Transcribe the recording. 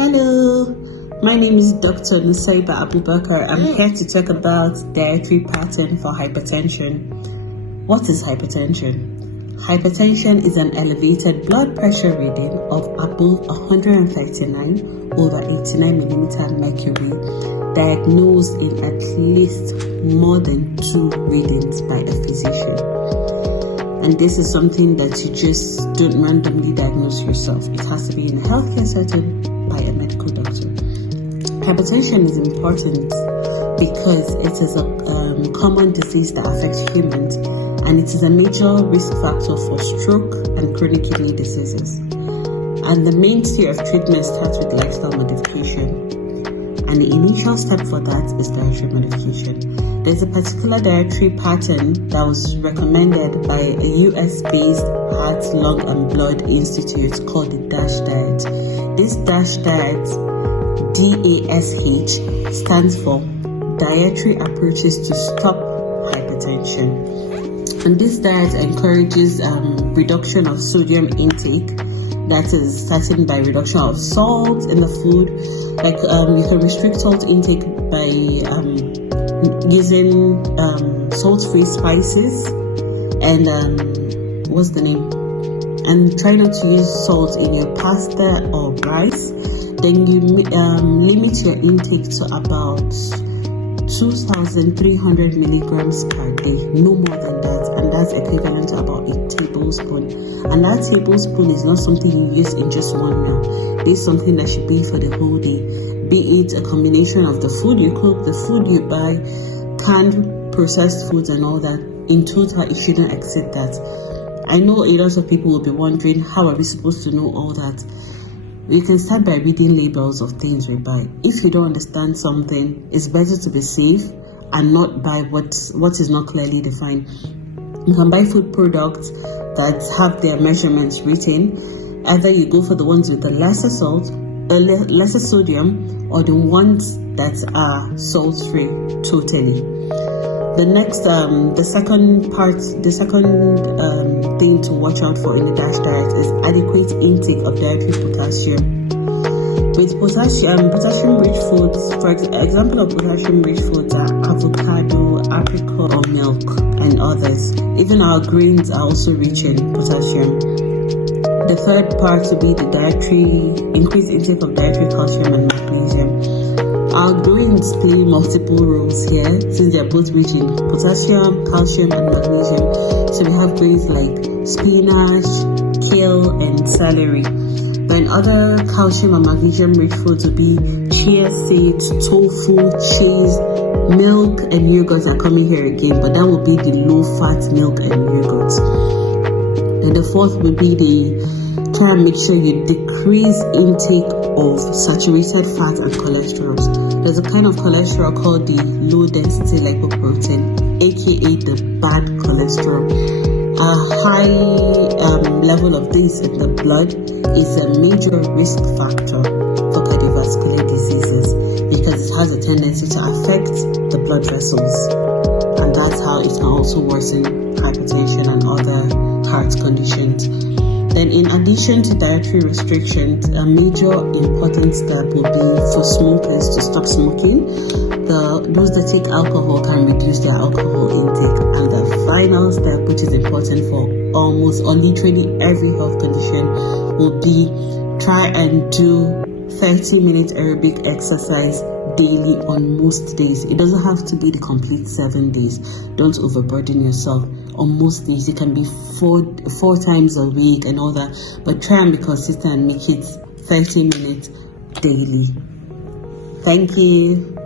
Hello, my name is Dr. Nusaybah Abubakar. I'm here to talk about dietary pattern for hypertension. What is hypertension? Hypertension is an elevated blood pressure reading of above 139 over 89 millimeter mercury, diagnosed in at least more than 2 readings by a physician. And this is something that you just don't randomly diagnose yourself. It has to be in a healthcare setting by a medical doctor. Hypertension is important because it is a common disease that affects humans, and it is a major risk factor for stroke and chronic kidney diseases. And the mainstay of treatment starts with lifestyle modification. And the initial step for that is dietary modification. There's a particular dietary pattern that was recommended by a US-based Heart, Lung and Blood Institute called the DASH diet. This DASH diet, DASH, stands for Dietary Approaches to Stop Hypertension. And this diet encourages reduction of sodium intake, that is starting by reduction of salt in the food. Like you can restrict salt intake by using salt-free spices and and try not to use salt in your pasta or rice. Then you limit your intake to about 2,300 milligrams per day, no more than that, and that's equivalent to about a tablespoon. And that tablespoon is not something you use in just one meal. It's something that should be for the whole day, be it a combination of the food you cook, the food you buy, canned processed foods and all that. In total, it shouldn't exceed that. I know a lot of people will be wondering, how are we supposed to know all that? You can start by reading labels of things we buy. If you don't understand something, it's better to be safe and not buy what is not clearly defined. You can buy food products that have their measurements written. Either you go for the ones with the lesser salt, lesser sodium, or the ones that are salt-free totally. The second thing to watch out for in the DASH diet is adequate intake of dietary potassium. With potassium-rich foods, for example of potassium-rich foods are avocado, apricot, or milk, and others. Even our grains are also rich in potassium. The third part will be the increased intake of dietary calcium and magnesium. Our grains play multiple roles here, since they are both rich in potassium, calcium, and magnesium. So we have grains like spinach, kale, and celery. Then other calcium and magnesium rich foods will be chia seeds, tofu, cheese, milk, and yogurt are coming here again, but that will be the low-fat milk and yogurt. And the fourth will be try and make sure you decrease intake of saturated fat and cholesterol. There's a kind of cholesterol called the low density lipoprotein, aka the bad cholesterol. A high level of this in the blood is a major risk factor for cardiovascular diseases because it has a tendency to affect the blood vessels, and that's how it can also worsen hypertension and other heart conditions. Then in addition to dietary restrictions, a major important step will be for smokers to stop smoking. Those that take alcohol can reduce their alcohol intake. And the final step, which is important for almost or literally every health condition, will be try and do 30-minute aerobic exercise daily on most days. It doesn't have to be the complete 7 days. Don't overburden yourself. On most days, it can be four times a week and all that, but try and be consistent and make it 30 minutes daily. Thank you.